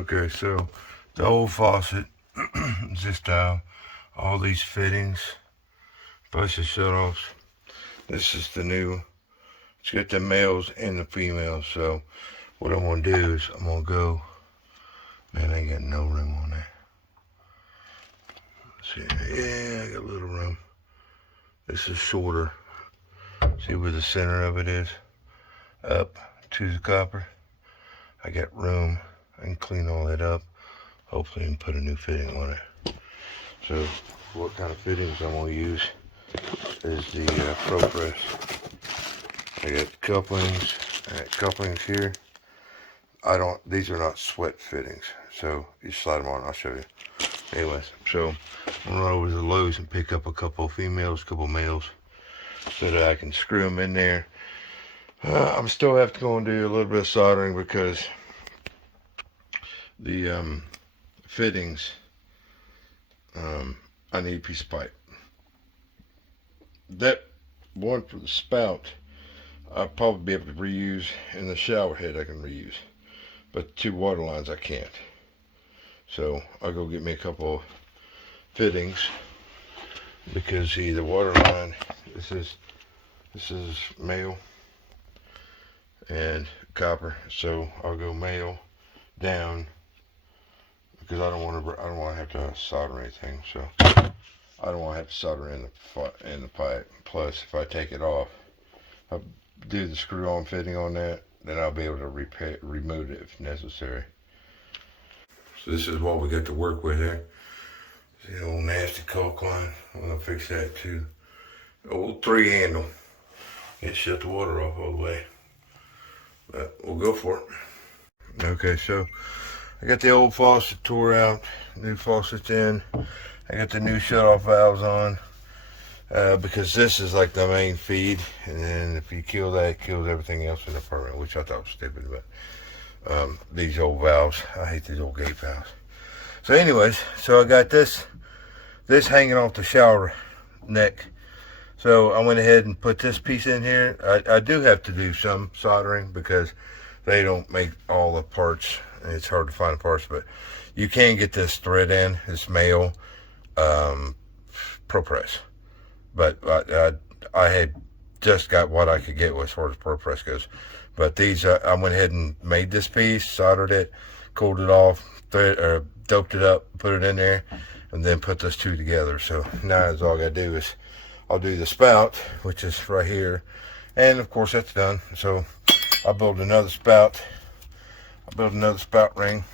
Okay, so the old faucet is this style. All these fittings, bunch of shutoffs. This is the new. It's got the males and the females. So what I'm gonna do is I'm gonna go. Man, I ain't got no room on there. Let's see, yeah, I got a little room. This is shorter. See where the center of it is? Up to the copper. I got room. I can clean all that up. Hopefully, I can put a new fitting on it. So, what kind of fittings I'm gonna use is the propress. I got couplings. I got couplings here. These are not sweat fittings. So, you slide them on, I'll show you. Anyways, so I'm gonna run over to the Lowe's and pick up a couple of females, a couple of males, so that I can screw them in there. I'm still have to go and do a little bit of soldering because the fittings, I need a piece of pipe. That one for the spout, I'll probably be able to reuse, and the shower head I can reuse, but the two water lines I can't. So I'll go get me a couple of fittings because see the water line, this is male and copper, so I'll go male down because I don't want to have to solder anything. So I don't want to have to solder in the pipe. Plus, if I take it off, I'll do the screw-on fitting on that, then I'll be able to remove it if necessary. So this is what we got to work with here. The old nasty caulk line. I'm gonna fix that too. Old 3 handle. It shut the water off all the way. But we'll go for it. Okay, so I got the old faucet tore out, new faucet's in. I got the new shut-off valves on because this is like the main feed, and then if you kill that, it kills everything else in the apartment, which I thought was stupid, but these old valves, I hate these old gate valves. So anyways, so I got this hanging off the shower neck. So I went ahead and put this piece in here. I do have to do some soldering because they don't make all the parts. It's hard to find the parts, but you can get this thread in. It's male propress. But I had just got what I could get as far as propress goes. But these, I went ahead and made this piece, soldered it, cooled it off, doped it up, put it in there, and then put those two together. So now all I gotta do is I'll do the spout, which is right here, and of course that's done. So I'll build another spout. I'll build another spout ring,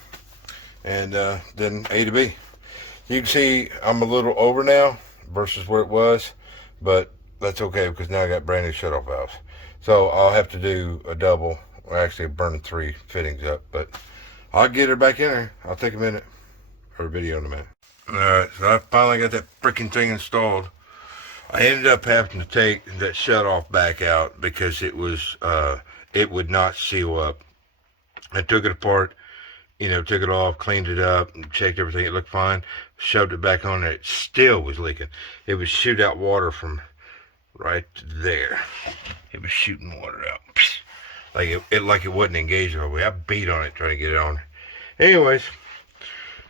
and then A to B. You can see I'm a little over now versus where it was, but that's okay because now I got brand new shutoff valves. So I'll have to do a double, or actually burning 3 fittings up, but I'll get her back in there. I'll take a minute, or a video in a minute. Alright, so I finally got that freaking thing installed. I ended up having to take that shutoff back out because it was, it would not seal up. I took it apart, took it off, cleaned it up, checked everything. It looked fine. Shoved it back on there. It still was leaking. It would shoot out water from right there. It was shooting water out. Like it wasn't engaged all the way. I beat on it trying to get it on. Anyways,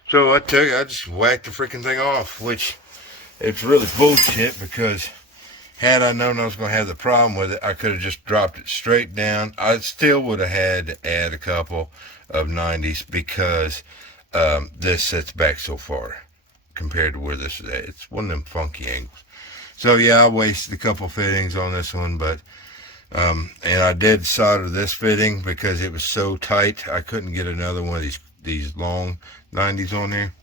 so I just whacked the freaking thing off, which it's really bullshit because had I known I was going to have the problem with it, I could have just dropped it straight down. I still would have had to add a couple of 90s because this sets back so far compared to where this is at. It's one of them funky angles. So yeah, I wasted a couple fittings on this one, but and I did solder this fitting because it was so tight I couldn't get another one of these long 90s on there.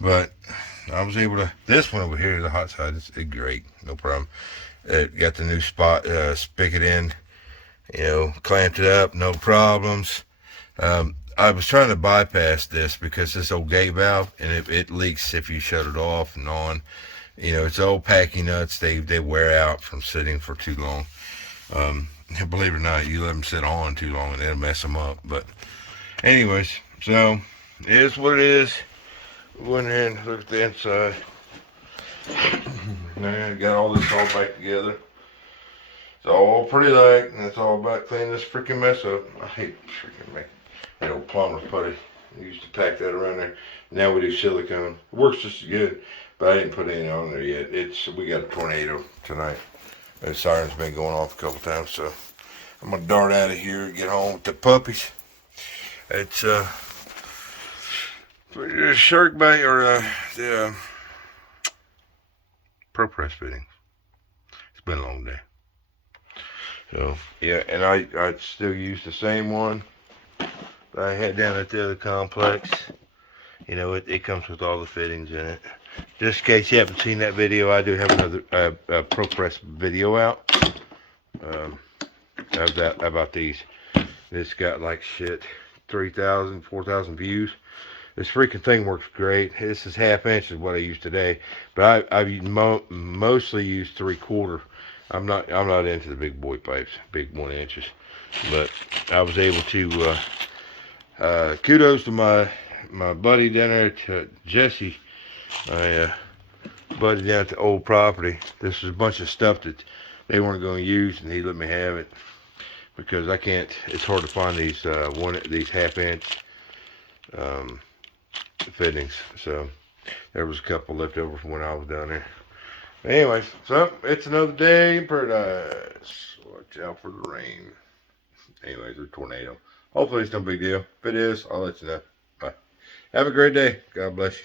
But I was able to. This one over here, the hot side, it's great, no problem. It got the new spigot in, clamped it up, no problems. I was trying to bypass this because this old gate valve, and it leaks if you shut it off and on. It's old packy nuts. They wear out from sitting for too long. Believe it or not, you let them sit on too long and it'll mess them up. But anyways, so it is what it is. Went in and looked at the inside. Now I got all this all back together. It's all pretty light, and it's all about cleaning this freaking mess up. I hate freaking making that old plumber putty. I used to pack that around there. Now we do silicone. It works just as good, but I didn't put any on there yet. We got a tornado tonight. The siren's been going off a couple times, so I'm gonna dart out of here and get home with the puppies. It's shark bait or the propress fitting. It's been a long day. So yeah, and I still use the same one that I had down at the other complex. You know, it comes with all the fittings in it. Just in case you haven't seen that video, I do have another propress video out about these. It's got like shit 3,000, 4,000 views. This freaking thing works great. This is 1/2 inch is what I use today, but I've mostly used 3/4. I'm not into the big boy pipes, big 1 inches, but I was able to. Kudos to my buddy down there at Jesse, my buddy down at the old property. This was a bunch of stuff that they weren't going to use, and he let me have it because I can't. It's hard to find these 1/2 inch fittings. So there was a couple left over from when I was down there. But anyways, so it's another day in paradise. Watch out for the rain. Anyways, there's a tornado. Hopefully it's no big deal. If it is, I'll let you know. Bye. Have a great day. God bless you.